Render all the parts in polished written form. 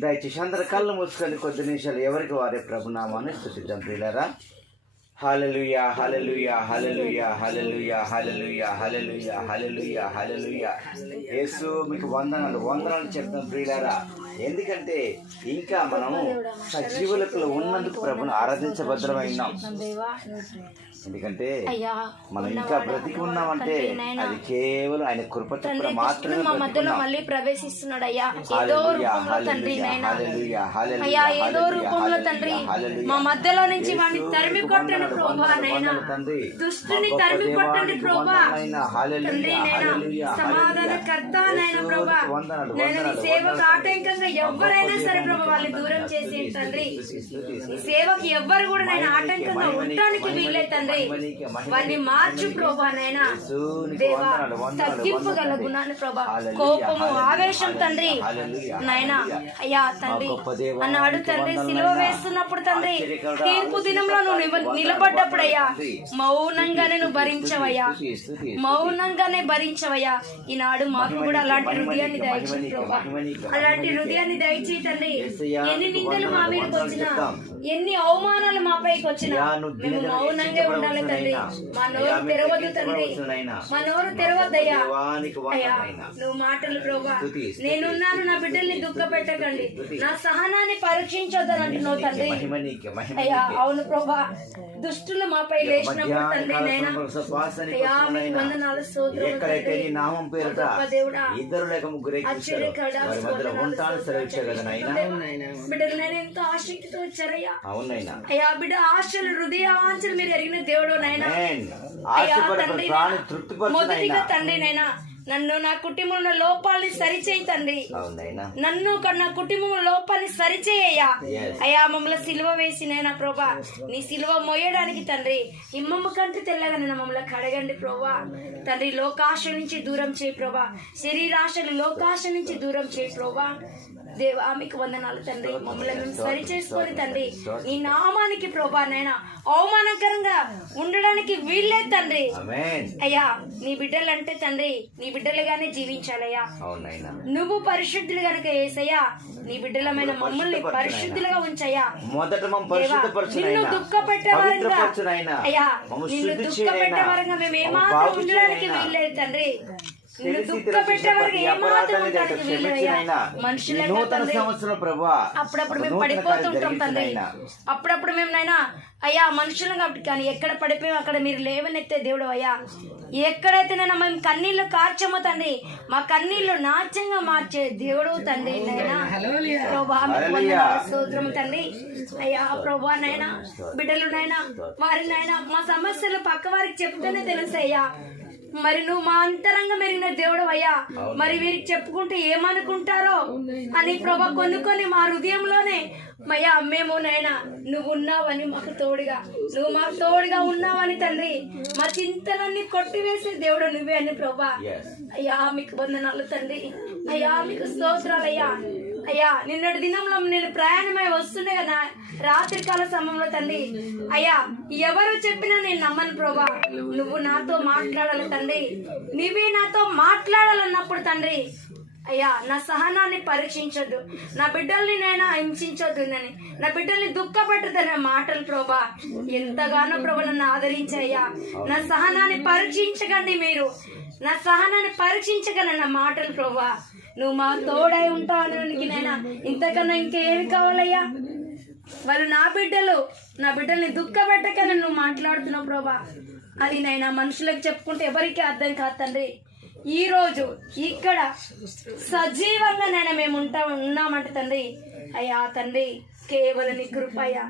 దయచేసి అందరు కళ్ళు మూసుకొని కొద్ది నిమిషాలు ఎవరికి వారే ప్రభునామాన్ని స్తుతిద్దాం ప్రియులారా. హల్లెలూయా హల్లెలూయా హల్లెలూయా హల్లెలూయా హల్లెలూయా హల్లెలూయా హల్లెలూయా హల్లెలూయా. యేసు మీకు వందనాలు చెప్తాం ప్రియులారా. ఎందుకంటే ఇంకా మనము సజీవులకు ఉన్నందుకు ప్రభుని ఆరాధించబద్రమైనాం. ఎందుకంటే మనం ఇంకా బ్రతికి ఉన్నామంటే అది కేవలం ఆయన కృప చొప్పున మాత్రమే. మా మధ్యలో మళ్ళీ ప్రవేశిస్తున్నాడు అయ్యా, ఏదో రూపంలో తండ్రి అయ్యా, ఏదో రూపంలో తండ్రి మా మధ్యలో నుంచి వాడిని తరిమి కొట్టండి ప్రభా నైనా, దుష్టుని తరిమి కొట్టండి ప్రభా తండ్రి నైనా, సమాధాన కర్త నైనా ప్రభా నేను నీ సేవకు ఆటంకంగా ఎవరైనా సరే ప్రభా వాళ్ళని దూరం చేసి తండ్రి, ఈ సేవకి ఎవ్వరు కూడా నేను ఆటంకంగా ఉండటానికి వీలే తండ్రి, వారిని మార్చు ప్రభా నైనా. దేవా తగ్గింపగల గుణాన్ని ప్రభా, కోపము ఆవేశం తండ్రి నాయనా అయ్యా తండ్రి అన్నాడు తండ్రి. సిలువ వేస్తున్నప్పుడు తండ్రి తీర్పు దినంలో నువ్వు నిలబడ్డప్పుడయ్యా మౌనంగానే నువ్వు భరించవయ్యా, మౌనంగానే భరించవయ్యా. ఈనాడు మాకు కూడా అలాంటి హృదయాన్ని దయచేయి ప్రభా, అలాంటి హృదయాన్ని దయచేయి తండ్రి. ఎన్ని నిందలు మా మీదకి వచ్చినా, ఎన్ని అవమానాలు మా పైకి వచ్చినా మేము మౌనంగా ఉండాలి తండ్రి. మా నోరు తెరవద్దు తండ్రి, మా నోరు తెరవద్దయ్యా. అయ్యా నువ్వు మాటలు ప్రభా, నేనున్నాను నా బిడ్డల్ని దుఃఖ పెట్టకండి, నా సహనాన్ని పరీక్షించొద్దని అంటున్నావు తండ్రి. అయ్యా అవును ప్రభా, దుష్టులు మాపై లేచినప్పుడు తండ్రి నైనా అయ్యా మీకు వందనాలు స్తోత్రములు దేవుడా. బిడ్డలు నేను ఎంతో ఆసక్తితో వచ్చారయ్యా. అయ్యా బిడ్డ ఆశలు హృదయ ఆంచలు మీరు ఎరిగిన దేవుడు నైనా. అయ్యా తండ్రి మొదటిగా తండ్రి నైనా నన్ను నా కుటుంబంలో లోపాలని సరిచేయి తండ్రి, నన్ను నా కుటుంబం లోపాలని సరిచేయ్యా. అయ్యా మమ్మల్ని సిలువ వేసి నైనా ప్రభా నీ సిలువ మోయడానికి తండ్రి ఇమ్మమ్మ కంటే తెల్లగా నన్ను మమ్మల్ని కడగండి ప్రభా తండ్రి. లోకాశ నుంచి దూరం చేయి ప్రభా, శరీరాశలు లోకాశ నుంచి దూరం చేయి ప్రభా. దేవా మీకు వందనాలు తండ్రి, మమ్మల్ని మేము సరి చేసుకొని తండ్రి ఈ నామానికి ప్రభా నైనా అవమానకరంగా ఉండడానికి వీళ్ళే తండ్రి. అయ్యా నీ బిడ్డలంటే తండ్రి నీ బిడ్డలుగానే జీవించాలయ్యా. నువ్వు పరిశుద్ధులు గనుక యేసయ్యా నీ బిడ్డలమైన మమ్మల్ని పరిశుద్ధులుగా ఉంచయ్యా. నిన్ను దుఃఖ పెట్టేవారంగా అయ్యా, నిన్ను దుఃఖ పెట్టేవారంగా మేము ఏమాత్రం ఉండడానికి వీల్లేదు తండ్రి. అప్పుడప్పుడు మేము పడిపోతుంటాం తండ్రి, అప్పుడప్పుడు మేము నైనా అయ్యా మనుషులు కాబట్టి కానీ ఎక్కడ పడిపోయాం అక్కడ మీరు లేవనెత్తే దేవుడు అయ్యా. ఎక్కడైతే నైనా మేము కన్నీళ్లు కార్చమో తండ్రి మా కన్నీళ్లు నాట్యంగా మార్చే దేవుడు తండ్రి నైనా ప్రభా స్తోత్రము తండ్రి. అయ్యా ప్రభా నైనా బిడ్డలు నైనా వారినైనా మా సమస్యలు పక్క వారికి చెప్తేనే తెలుసు అయ్యా. మరి నువ్వు మా అంతరంగం మెరిగిన దేవుడు అయ్యా, మరి వీరికి చెప్పుకుంటే ఏమనుకుంటారో అని ప్రభా కొన్ని మా హృదయంలోనే మయ్యా మేము నైనా నువ్వు ఉన్నావని మాకు తోడుగా, నువ్వు మాకు తోడుగా ఉన్నావని తండ్రి మా చింతలన్నీ కొట్టివేసే దేవుడు నువ్వే అని ప్రభా. అయ్యా మీకు వందనాలు తండ్రి, అయ్యా మీకు స్తోత్రాలయ్యా. అయ్యా నిన్నటి దినంలో నేను ప్రయాణమై వస్తుండే కదా రాత్రికాల సమయంలో తండ్రి అయ్యా ఎవరు చెప్పినా నేను నమ్మను ప్రభా, నువ్వు నాతో మాట్లాడాలి తండ్రి, నువ్వే నాతో మాట్లాడాలన్నప్పుడు తండ్రి అయ్యా నా సహనాన్ని పరీక్షించొద్దు, నా బిడ్డల్ని నైనా హింసించొద్దు, నా బిడ్డల్ని దుఃఖపెట్టదనే మాటలు ప్రభా ఎంతగానో ప్రభా నన్ను ఆదరించాయ్యా. నా సహనాన్ని పరీక్షించకండి, మీరు నా సహనాన్ని పరీక్షించగల నా మాటలు ప్రభా. నువ్వు మా తోడై ఉంటానికి నైనా ఇంతకన్నా ఇంకేమి కావాలయ్యా. వాళ్ళు నా బిడ్డల్ని దుఃఖపెట్టకనే నువ్వు మాట్లాడుతున్నావు ప్రభా. అది నైనా మనుషులకు చెప్పుకుంటే ఎవరికి అర్థం కాదు తండ్రి. ఈ రోజు ఇక్కడ సజీవంగా నైనా మేము ఉన్నామంటే తండ్రి అయ్యా తండ్రి కేవలం నీ కృప అయ్యా.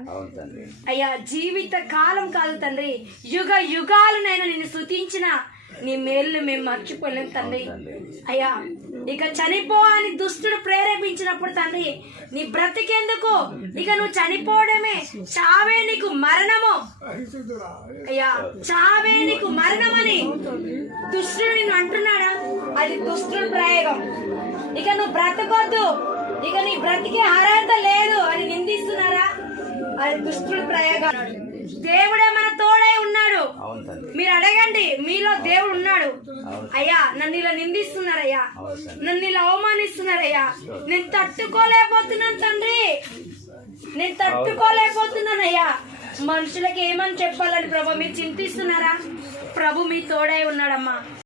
అయ్యా జీవిత కాలం కాదు తండ్రి, యుగ యుగాలనైనా నిన్ను స్తుతించిన నీ మేలు మేము మర్చిపోలేం తండ్రి. అయ్యా ఇక చనిపో అని దుష్టుడు ప్రేరేపించినప్పుడు తండ్రి నీ బ్రతికెందుకు, ఇక నువ్వు చనిపోవడమే, చావే నీకు మరణము అయ్యా, చావే నీకు మరణమని దుష్టుడు నిన్ను అంటున్నాడా? అది దుష్టుడు ప్రయోగం. ఇక నువ్వు బ్రతకొద్దు, ఇక నీ బ్రతికే అర్హత లేదు అని నిందిస్తున్నారా? అది దుష్టుడు ప్రయోగం. దేవుడే మనతో తోడై ఉన్నాడు. అవును తండ్రి. మీరు అడగండి, మీలో దేవుడు ఉన్నాడు. అవును. అయ్యా నన్ను ఇలా నిందిస్తున్నారయ్యా, అవును తండ్రి. నన్ను ఇలా అవమానిస్తున్నారయ్యా, నేను తట్టుకోలేకపోతున్నాను తండ్రి, నేను తట్టుకోలేకపోతున్నానయ్యా. మనుషులకి ఏమని చెప్పాలని ప్రభు మీరు చింతిస్తున్నారా? ప్రభు మీ తోడై ఉన్నాడమ్మా.